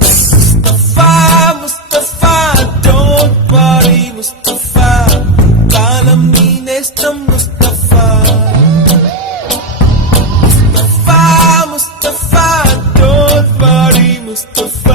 Mustafa, Mustafa, don't worry, Mustafa. Kalam nee nestam, Mustafa. Mustafa, Mustafa, don't worry, Mustafa.